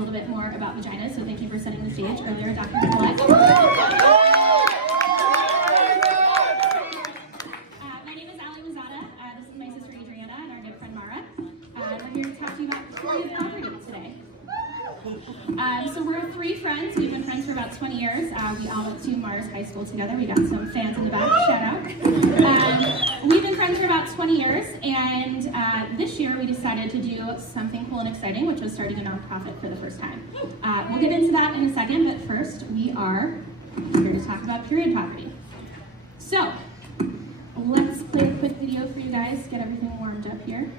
little bit more about vaginas, so thank you for setting the stage earlier, Dr. Nicolai. My name is Mazzotta. This is my sister Adriana and our good friend Maura. We're here to talk to you about period poverty today. So we're three friends. We've been friends for about 20 years. We all went to Mars High School together. We got some fans in the back. Shout out. We've been friends for about 20 years, and this year we decided to do something cool and exciting, which was starting a nonprofit for the first time. We'll get into that in a second, but first we are here to talk about period poverty. So let's play a quick video for you guys, get everything warmed up here.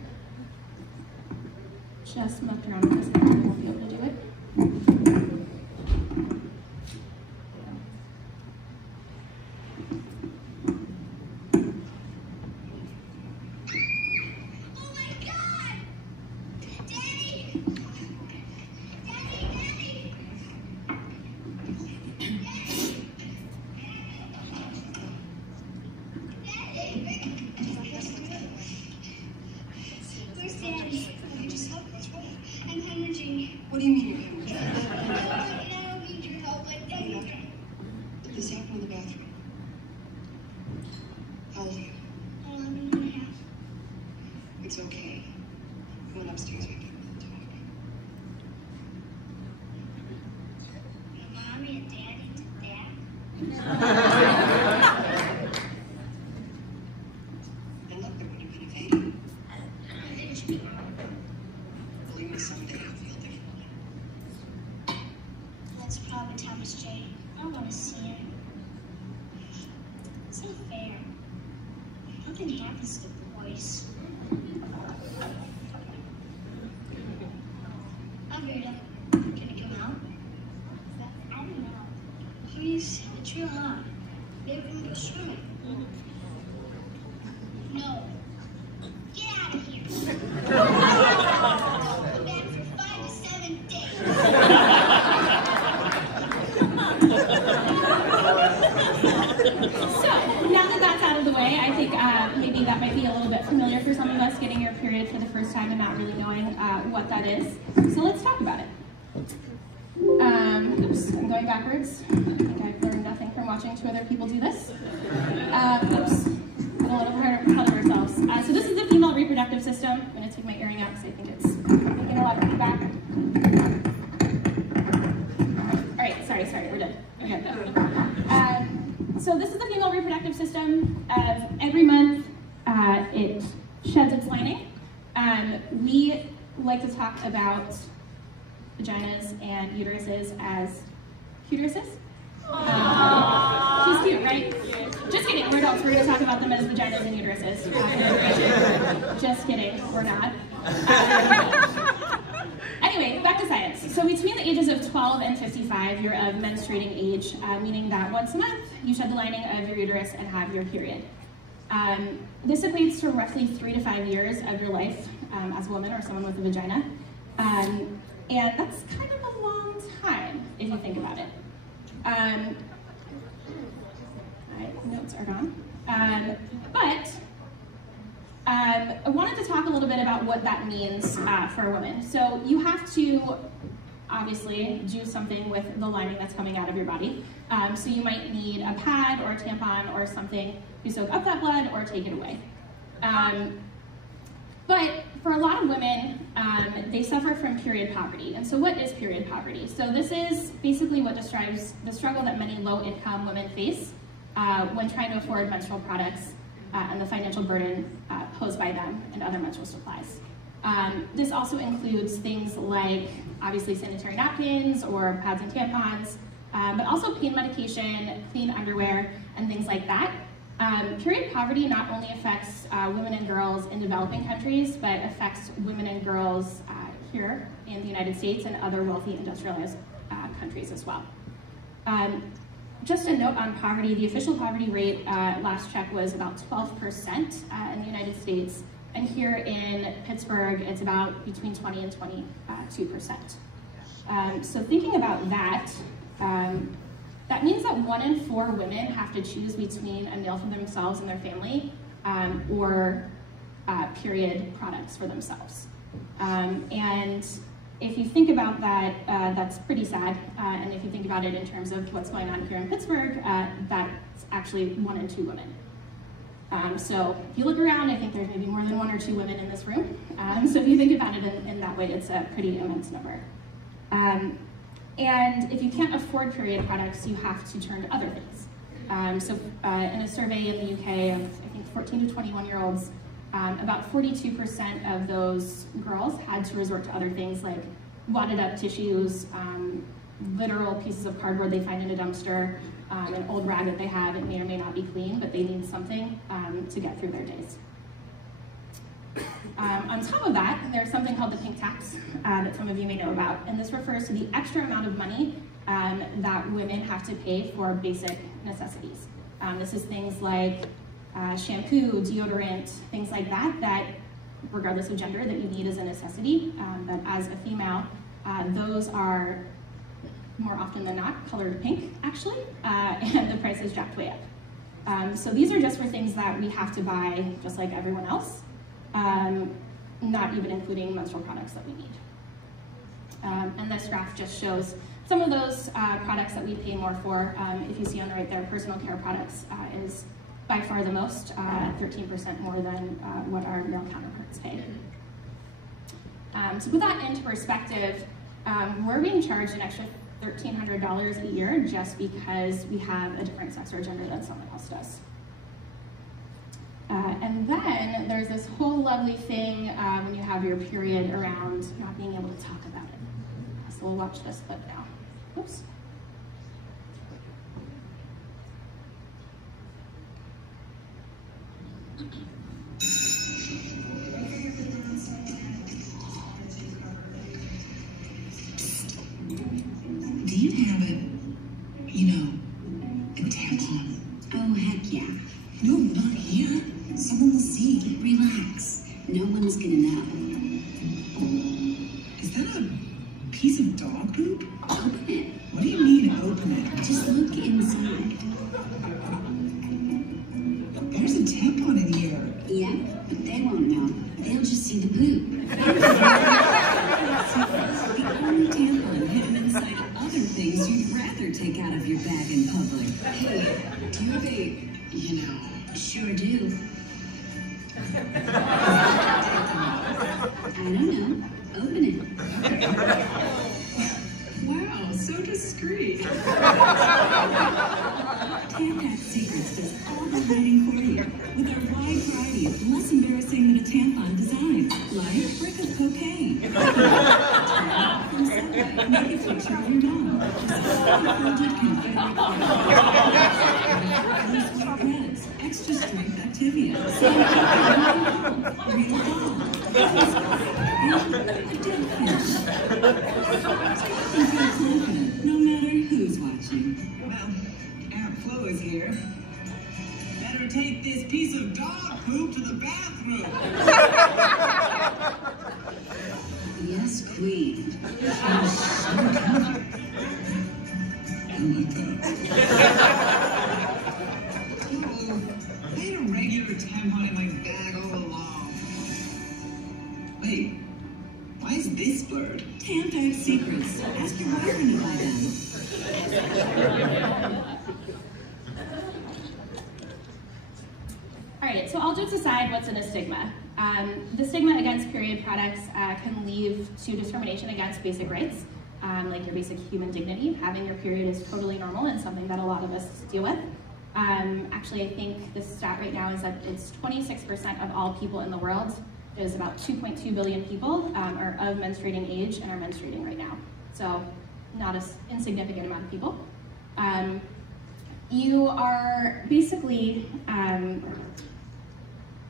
Just mucked around with this, I won't be able to do it. What do you mean you're hemorrhaging? I don't need your help. Did this happen in the bathroom? How old are you? 11 and a half. It's okay. You went upstairs, we can talk. Your mommy and daddy did that? And look, they're going to be invaded. Believe me, someday you'll feel differently. That's probably Thomas J. I want to see him. It's not fair. Nothing happens to boys. Alberta, can you come out? I don't know. Please, it's real hot. Maybe we can go swimming. No. Get out of here. I'll be back for 5 to 7 days. So, now that that's out of the way, I think maybe that might be a little bit familiar for some of us, getting your period for the first time and not really knowing what that is. So let's talk about it. Oops, I'm going backwards. I think I've learned nothing from watching 2 other people do this. Oops, a little proud of ourselves. So this is the female reproductive system. I'm going to take my earring out because I think it's making a lot of feedback. All right, sorry, we're done. Okay. So this is the female reproductive system. Every month, it sheds its lining. We like to talk about vaginas and uteruses as cuteruses. She's cute, right? Just kidding, we're adults. We're going to talk about them as vaginas and uteruses. Just kidding, we're not. Anyway, back to science. So between the ages of 12 and 55, you're of menstruating age, meaning that once a month, you shed the lining of your uterus and have your period. This equates to roughly 3 to 5 years of your life as a woman or someone with a vagina. And that's kind of a long time, if you think about it. My notes are gone. I wanted to talk a little bit about what that means for a woman. So you have to obviously do something with the lining that's coming out of your body. So you might need a pad or a tampon or something to soak up that blood or take it away. But for a lot of women, they suffer from period poverty. And so what is period poverty? So this is basically what describes the struggle that many low-income women face when trying to afford menstrual products and the financial burden posed by them and other menstrual supplies. This also includes things like, obviously, sanitary napkins or pads and tampons, but also pain medication, clean underwear, and things like that. Period poverty not only affects women and girls in developing countries, but affects women and girls here in the United States and other wealthy industrialized countries as well. Just a note on poverty, the official poverty rate last check was about 12% in the United States, and here in Pittsburgh, it's about between 20 and 22%. So thinking about that, that means that 1 in 4 women have to choose between a meal for themselves and their family or period products for themselves. And if you think about that, that's pretty sad. And if you think about it in terms of what's going on here in Pittsburgh, that's actually 1 in 2 women. So if you look around, I think there's maybe more than 1 or 2 women in this room. So if you think about it in that way, it's a pretty immense number. And if you can't afford period products, you have to turn to other things. In a survey in the UK of, I think, 14 to 21-year-olds, about 42% of those girls had to resort to other things like wadded up tissues, literal pieces of cardboard they find in a dumpster, an old rag that they have. It may or may not be clean, but they need something to get through their days. On top of that, there's something called the pink tax that some of you may know about, and this refers to the extra amount of money that women have to pay for basic necessities. This is things like shampoo, deodorant, things like that, that regardless of gender, that you need as a necessity. But as a female, those are more often than not colored pink, actually, and the price is jacked way up. So these are just for things that we have to buy just like everyone else, not even including menstrual products that we need. And this graph just shows some of those products that we pay more for. If you see on the right there, personal care products is by far the most, 13% more than what our male counterparts pay. To put that into perspective, we're being charged an extra $1,300 a year just because we have a different sex or gender than someone else does. And then there's this whole lovely thing when you have your period around not being able to talk about it. So we'll watch this clip now. Oops. Do you have it, a tampon? Oh, heck yeah. No, not here. Someone will see. Relax. No one's gonna know. Is that a piece of dog poop? Open it. What do you mean, open it? Just look inside. There's a tampon in here. Yeah, but they won't know. They'll just see the poop. The only tampon hidden inside other things you'd rather take out of your bag in public. Hey, do you have a, Sure do. I don't know. Open it. Wow, so discreet. Tampax Secrets does all the hiding for you with our wide variety of less embarrassing than a tampon designs, like brick of cocaine. From Subway, make a picture of your mom. Folded Confederate flag. Loose white threads, extra strength Activia. Real doll. A dead fish. You feel confident, no matter who's watching. Well, Aunt Flo is here. Better take this piece of dog poop to the bathroom. Yes, Queen. Oh my God. I had a regular tampon in my bag all along. Wait, why is this blurred? Tampax Secrets. Ask your boyfriend to buy them. All right, so all jokes aside, what's in a stigma? The stigma against period products can lead to discrimination against basic rights, like your basic human dignity. Having your period is totally normal and something that a lot of us deal with. Actually, I think the stat right now is that it's 26% of all people in the world. There's about 2.2 billion people are of menstruating age and are menstruating right now. So not an insignificant amount of people. You are basically,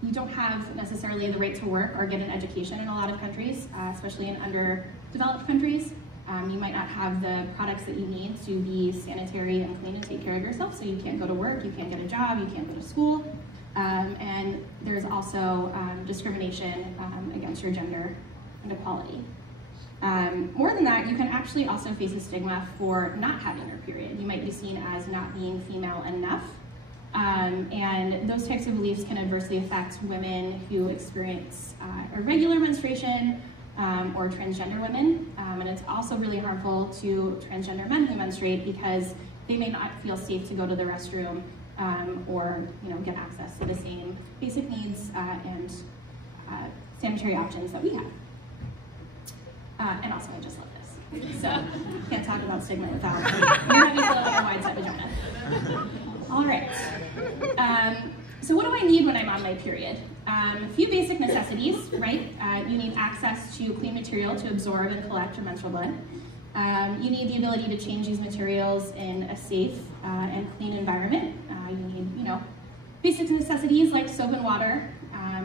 you don't have necessarily the right to work or get an education in a lot of countries, especially in underdeveloped countries. You might not have the products that you need to be sanitary and clean and take care of yourself, so you can't go to work, you can't get a job, you can't go to school. And there's also discrimination against your gender and equality. More than that, you can actually also face a stigma for not having your period. You might be seen as not being female enough. And those types of beliefs can adversely affect women who experience irregular menstruation or transgender women, and it's also really harmful to transgender men who menstruate because they may not feel safe to go to the restroom or get access to the same basic needs and sanitary options that we have. And also, I just love this. So, can't talk about stigma without having a little wide-set vagina. All right. So what do I need when I'm on my period? A few basic necessities, right? You need access to clean material to absorb and collect your menstrual blood. You need the ability to change these materials in a safe and clean environment. You need, basic necessities like soap and water.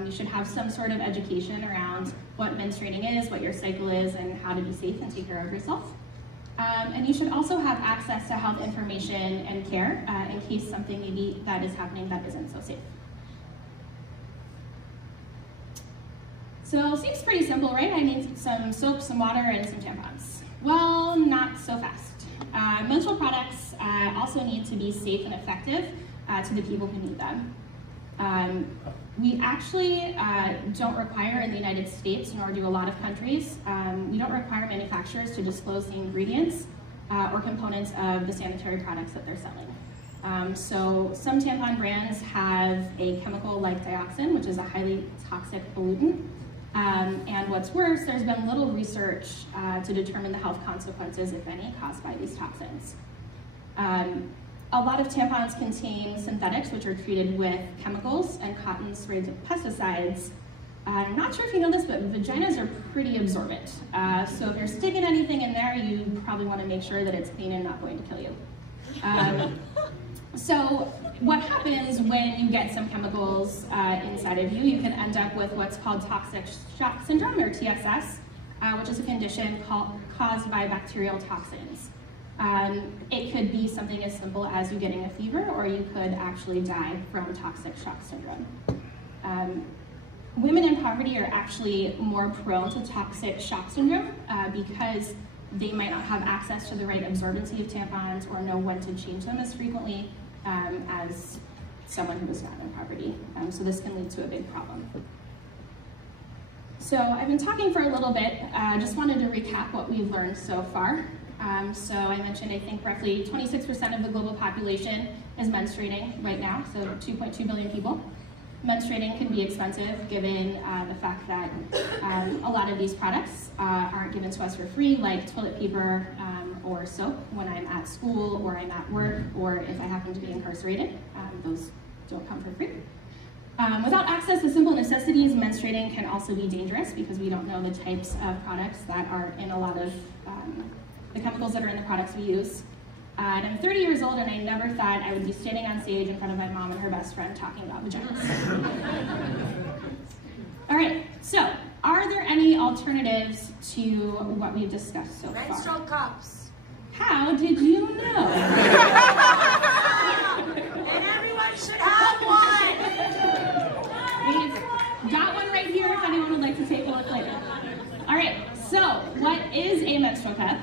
You should have some sort of education around what menstruating is, what your cycle is, and how to be safe and take care of yourself. And you should also have access to health information and care in case something maybe that is happening that isn't so safe. So it seems pretty simple, right? I need some soap, some water, and some tampons. Well, not so fast. Menstrual products also need to be safe and effective to the people who need them. We actually don't require in the United States, nor do a lot of countries, we don't require manufacturers to disclose the ingredients or components of the sanitary products that they're selling. So some tampon brands have a chemical like dioxin, which is a highly toxic pollutant. And what's worse, there's been little research to determine the health consequences, if any, caused by these toxins. A lot of tampons contain synthetics, which are treated with chemicals, and cotton sprayed with pesticides. I'm not sure if you know this, but vaginas are pretty absorbent. So if you're sticking anything in there, you probably want to make sure that it's clean and not going to kill you. So what happens when you get some chemicals inside of you, you can end up with what's called toxic shock syndrome, or TSS, which is a condition caused by bacterial toxins. It could be something as simple as you getting a fever, or you could actually die from toxic shock syndrome. Women in poverty are actually more prone to toxic shock syndrome because they might not have access to the right absorbency of tampons or know when to change them as frequently as someone who is not in poverty. So this can lead to a big problem. So I've been talking for a little bit. Just wanted to recap what we've learned so far. So I mentioned, I think roughly 26% of the global population is menstruating right now, so 2.2 billion people. Menstruating can be expensive given the fact that a lot of these products aren't given to us for free, like toilet paper or soap when I'm at school or I'm at work, or if I happen to be incarcerated. Those don't come for free. Without access to simple necessities, menstruating can also be dangerous because we don't know the types of products that are in a lot of the chemicals that are in the products we use. And I'm 30 years old, and I never thought I would be standing on stage in front of my mom and her best friend talking about vaginas. All right, so are there any alternatives to what we've discussed so far? Menstrual cups. How did you know? And everyone should have one. We've got one right here if anyone would like to take a look later. All right, so what is a menstrual cup?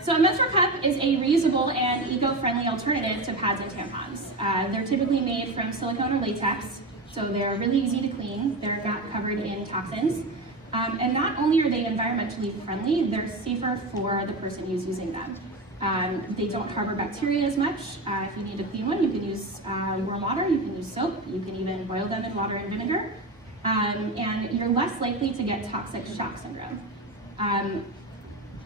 So a menstrual cup is a reusable and eco-friendly alternative to pads and tampons. They're typically made from silicone or latex, so they're really easy to clean. They're not covered in toxins. And not only are they environmentally friendly, they're safer for the person who's using them. They don't harbor bacteria as much. If you need a clean one, you can use warm water, you can use soap, you can even boil them in water and vinegar. And you're less likely to get toxic shock syndrome.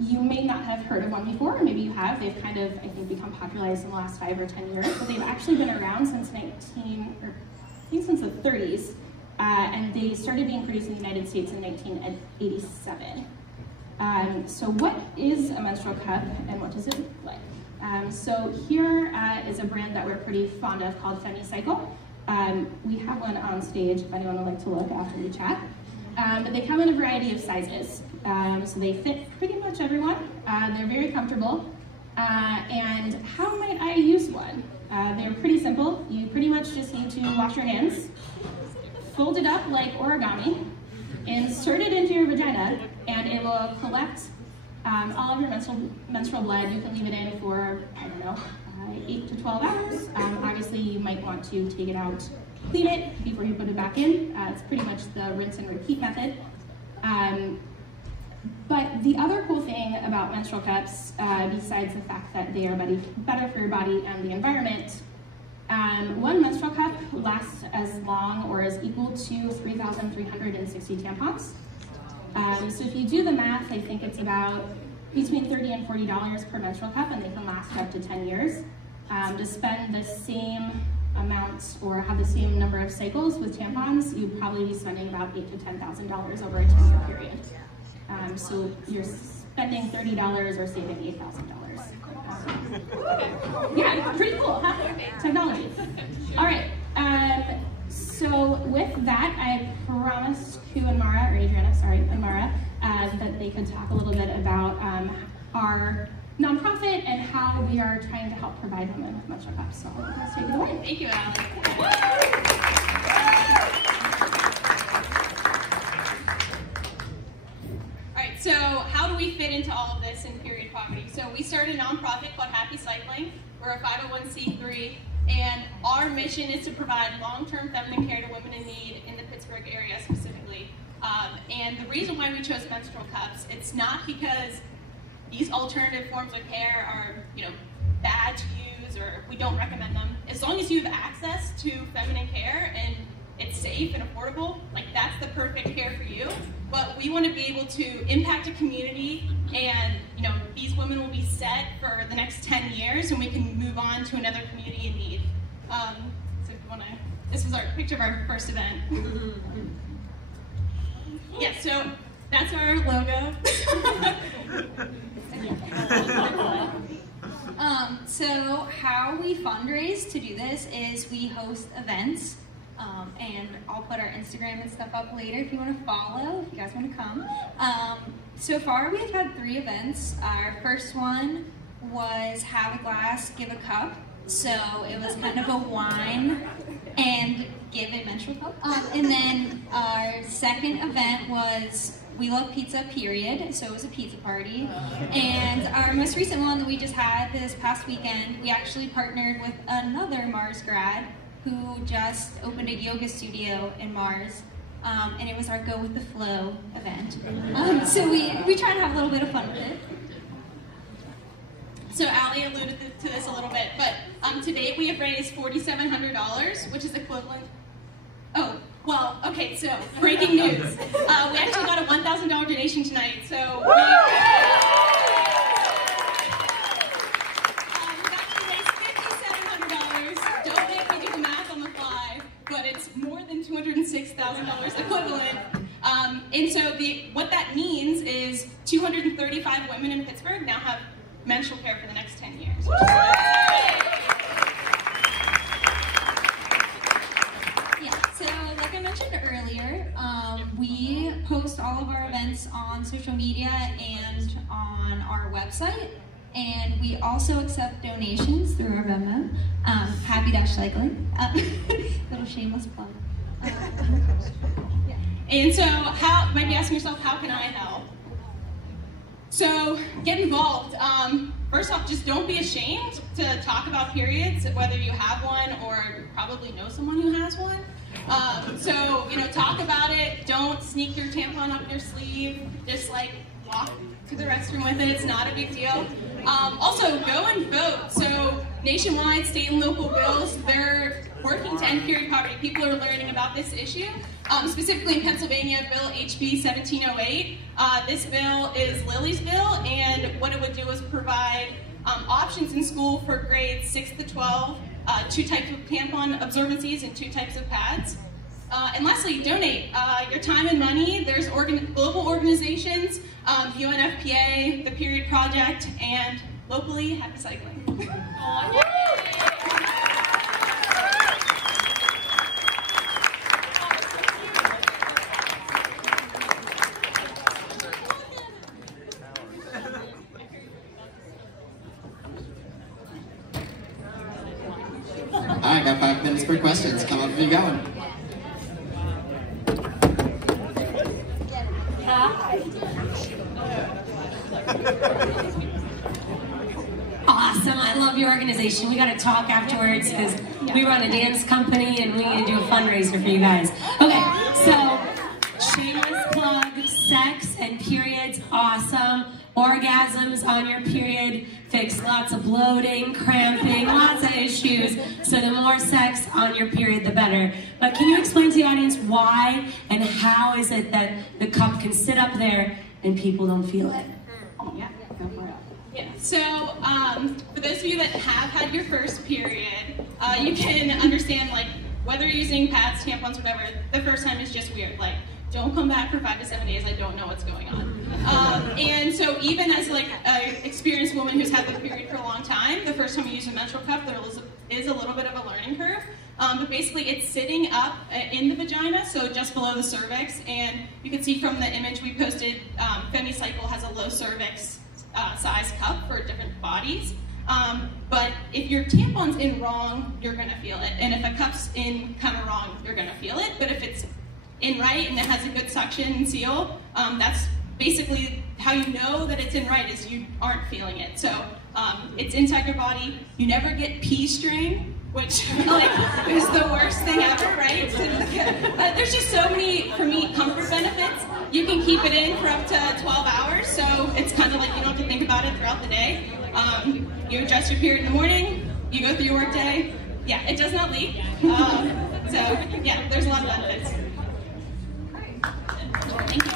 You may not have heard of one before, or maybe you have. They've kind of, I think, become popularized in the last 5 or 10 years, but they've actually been around since since the 30s, and they started being produced in the United States in 1987. So what is a menstrual cup, and what does it look like? So here is a brand that we're pretty fond of called Femicycle. We have one on stage if anyone would like to look after we chat. But they come in a variety of sizes. So they fit pretty much everyone. They're very comfortable. And how might I use one? They're pretty simple. You pretty much just need to wash your hands, fold it up like origami, insert it into your vagina, and it will collect all of your menstrual blood. You can leave it in for, I don't know, 8 to 12 hours. Obviously, you might want to take it out, clean it before you put it back in. It's pretty much the rinse and repeat method. But the other cool thing about menstrual cups, besides the fact that they are better for your body and the environment, one menstrual cup lasts as long or is equal to 3,360 tampons. So if you do the math, I think it's about between $30 and $40 per menstrual cup, and they can last up to 10 years. To spend the same amount or have the same number of cycles with tampons, you'd probably be spending about $8,000 to $10,000 over a 10-year period. So you're spending $30 or saving $8,000. Yeah, pretty cool, huh? Technology. All right. So with that, I promised Q and Maura, or Adriana, sorry, and Maura, that they could talk a little bit about our nonprofit and how we are trying to help provide women with menstrual cups. So let's take it away. Thank you, Alex. All right, so how do we fit into all of this in period poverty? So we started a nonprofit called Happy Cycling. We're a 501c3, and our mission is to provide long-term feminine care to women in need in the Pittsburgh area specifically. And the reason why we chose menstrual cups, it's not because these alternative forms of care are, bad to use or we don't recommend them. As long as you have access to feminine care and it's safe and affordable, that's the perfect care for you. But we want to be able to impact a community, and these women will be set for the next 10 years, and we can move on to another community in need. So if you want to, this was our picture of our first event. Yeah, so that's our logo. So how we fundraise to do this is we host events, and I'll put our Instagram and stuff up later if you want to follow, if you guys want to come. So far we've had 3 events. Our first one was Have a Glass, Give a Cup. So it was kind of a wine and give a menstrual cup. And then our second event was We Love Pizza, period. So it was a pizza party. And our most recent one that we just had this past weekend, we actually partnered with another Mars grad who just opened a yoga studio in Mars. And it was our Go With The Flow event. So we try to have a little bit of fun with it. So Allie alluded to this a little bit, but to date we have raised $4,700, which is equivalent. Oh, well, okay, so breaking news. We actually got a $1,000 donation tonight, so we've actually raised $5,700. Don't make me do the math on the fly, but it's more than $206,000 equivalent. And so what that means is 235 women in Pittsburgh now have menstrual care for the next 10 years. Yeah, so like I mentioned earlier, we post all of our events on social media and on our website, and we also accept donations through our Venmo, Happy-Cycling, little shameless plug. And so, you might be asking yourself, how can I help? So get involved. First off, just don't be ashamed to talk about periods, whether you have one or probably know someone who has one. So, talk about it. Don't sneak your tampon up your sleeve. Just walk to the restroom with it. It's not a big deal. Also, go and vote. So nationwide, state and local bills, they're working to end period poverty. People are learning about this issue. Specifically in Pennsylvania, Bill HB 1708. This bill is Lily's bill, and what it would do is provide options in school for grades 6 to 12, 2 types of tampon absorbencies and 2 types of pads. And lastly, donate your time and money. There's global organizations, UNFPA, the Period Project, and locally, Happy Cycling. All right, got 5 minutes for questions. Come on, keep going. Awesome, I love your organization. We got to talk afterwards because we run a dance company and we need to do a fundraiser for you guys. Okay, so shameless plug, orgasms on your period fix lots of bloating, cramping, lots of issues. So the more sex on your period, the better. But can you explain to the audience why and how is it that the cup can sit up there and people don't feel it? Yeah, go for it. Yeah, so for those of you that have had your first period, you can understand, like, whether you're using pads, tampons, whatever, the first time is just weird. Like, don't come back for 5 to 7 days, I don't know what's going on. And so even as like an experienced woman who's had the period for a long time, the first time you use a menstrual cup, there is a little bit of a learning curve. But basically it's sitting up in the vagina, so just below the cervix, and you can see from the image we posted, FemiCycle has a low cervix size cup for different bodies. But if your tampon's in wrong, you're gonna feel it. And if a cup's in kind of wrong, you're gonna feel it. But if it's in right and it has a good suction and seal, that's basically how you know that it's in right, is you aren't feeling it. So it's inside your body. You never get pee string, which like is the worst thing ever, right? So, there's just so many, for me, comfort benefits. You can keep it in for up to 12 hours, so it's kind of like you don't have to think about it throughout the day. You adjust your period in the morning, you go through your work day. Yeah, it does not leak. So yeah, there's a lot of benefits. Thank you.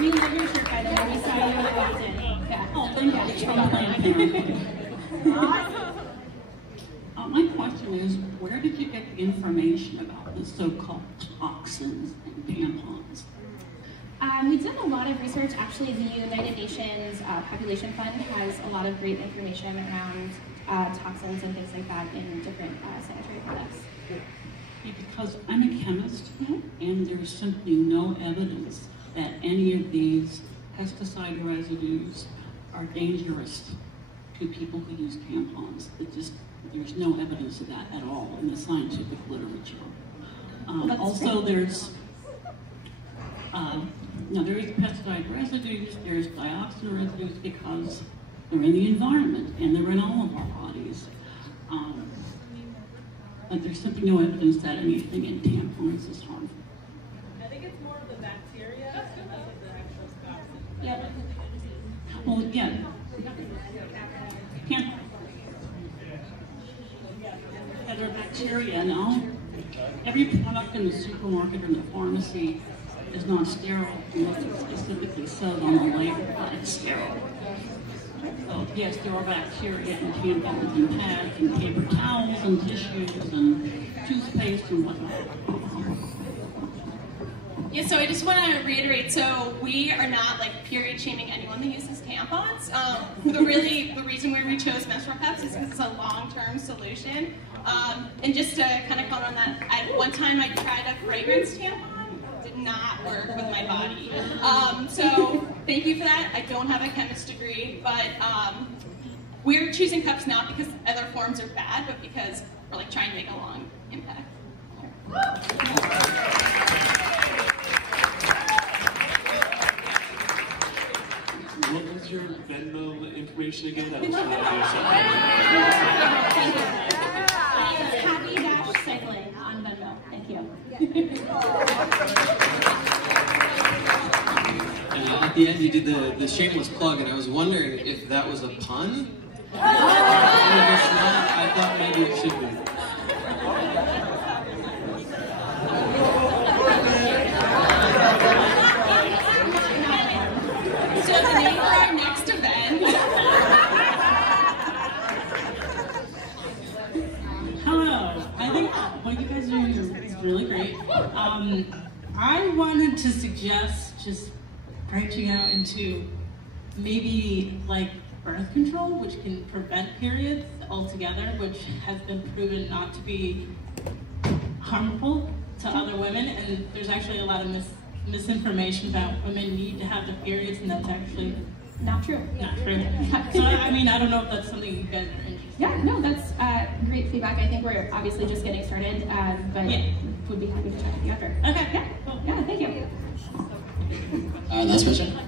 We love your shirt, by the way. We saw you when I walked in. Yeah. Oh, thank you. My question is, where did you get the information about the so-called toxins and tampons? We've done a lot of research. Actually, the United Nations Population Fund has a lot of great information around toxins and things like that in different sanitary products. Because I'm a chemist, and there's simply no evidence that any of these pesticide residues are dangerous to people who use tampons. There's no evidence of that at all in the scientific literature. Also, there's pesticide residues, there's dioxin residues because they're in the environment and they're in all of our bodies. But there's simply no evidence that anything in tampons is harmful. I think it's more of the bacteria and less of the actual toxin. Yeah. Well, yeah. There are bacteria now. Every product in the supermarket or in the pharmacy is not sterile unless it's specifically said on the label that it's sterile. So yes, there are bacteria in tampons and pads and paper towels and tissues and toothpaste and whatnot. Yeah, so I just want to reiterate, so we are not like period shaming anyone that uses tampons. The reason why we chose menstrual cups is because it's a long-term solution. And just to kind of comment on that, at one time I tried a fragrance tampon, did not work with my body. So thank you for that. I don't have a chemist degree, but we're choosing cups not because other forms are bad, but because we're like trying to make a long impact. What was your Venmo information again? That was Happy-cycling on Venmo. Thank you. At the end, you did the shameless plug, and I was wondering if that was a pun. And if it's not, I thought maybe it should be. So the name for our next event. Hello. I think what you guys are doing is really great. I wanted to suggest just branching out into maybe like birth control, which can prevent periods altogether, which has been proven not to be harmful to other women. And there's actually a lot of misinformation about women need to have the periods, and that's actually not true. Not true. So I mean, I don't know if that's something you guys are interested in. Yeah, no, that's great feedback. I think we're obviously just getting started, but would be happy to chat with you after. Okay. Yeah. Cool. Yeah. Thank you. Last question.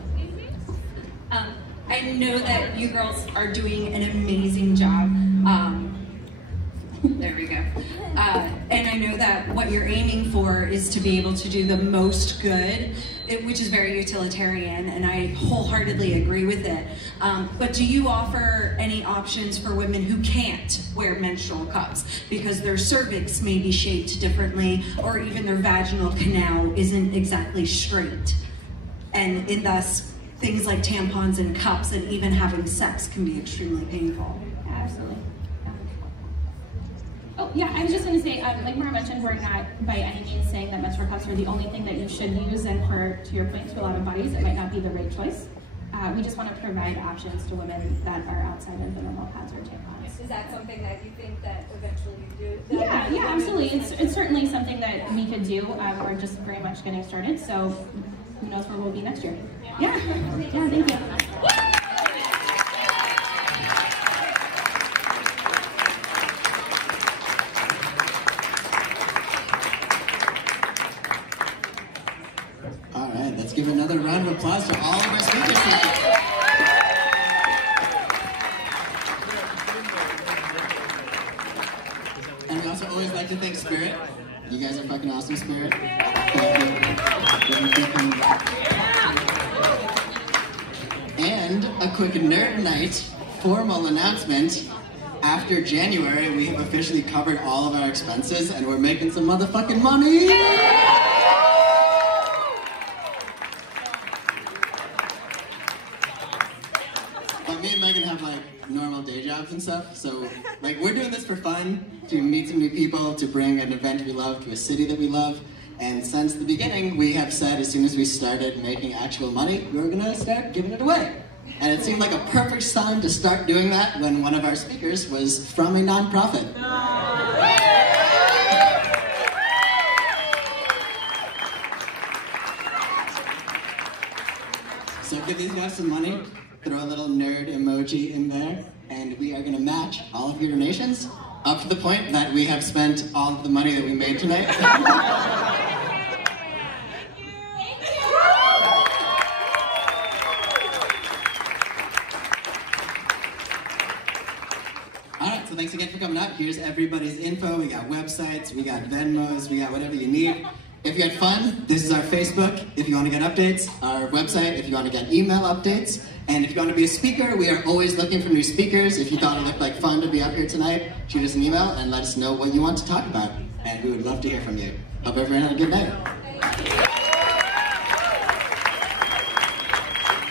I know that you girls are doing an amazing job. There we go. And I know that what you're aiming for is to be able to do the most good which is very utilitarian, and I wholeheartedly agree with it. But do you offer any options for women who can't wear menstrual cups because their cervix may be shaped differently, or even their vaginal canal isn't exactly straight, and thus things like tampons and cups and even having sex can be extremely painful? Absolutely. Oh, yeah, I was just going to say, like Maura mentioned, we're not by any means saying that menstrual cups are the only thing that you should use, and to your point, to a lot of bodies, it might not be the right choice. We just want to provide options to women that are outside of the normal pads or tampons. Is that something that you think that eventually you do? Yeah, absolutely. It's certainly something that we could do. We're just very much getting started, so who knows where we'll be next year. Yeah, thank you. Let's give another round of applause to all of our speakers tonight. And we also always like to thank Spirit. You guys are fucking awesome, Spirit. And a quick Nerd Night formal announcement. After January, we have officially covered all of our expenses and we're making some motherfucking money! Me and Megan have like normal day jobs and stuff, so like we're doing this for fun, to meet some new people, to bring an event we love to a city that we love, and since the beginning we have said as soon as we started making actual money, we were gonna start giving it away. And it seemed like a perfect time to start doing that when one of our speakers was from a nonprofit. So give these guys some money. Throw a little nerd emoji in there, and we are going to match all of your donations up to the point that we have spent all of the money that we made tonight. Alright, so thanks again for coming out. Here's everybody's info. We got websites, we got Venmos, we got whatever you need. If you had fun, this is our Facebook, if you want to get updates, our website, if you want to get email updates, and if you want to be a speaker, we are always looking for new speakers. If you thought it looked like fun to be up here tonight, shoot us an email and let us know what you want to talk about, and we would love to hear from you. Hope everyone had a good night.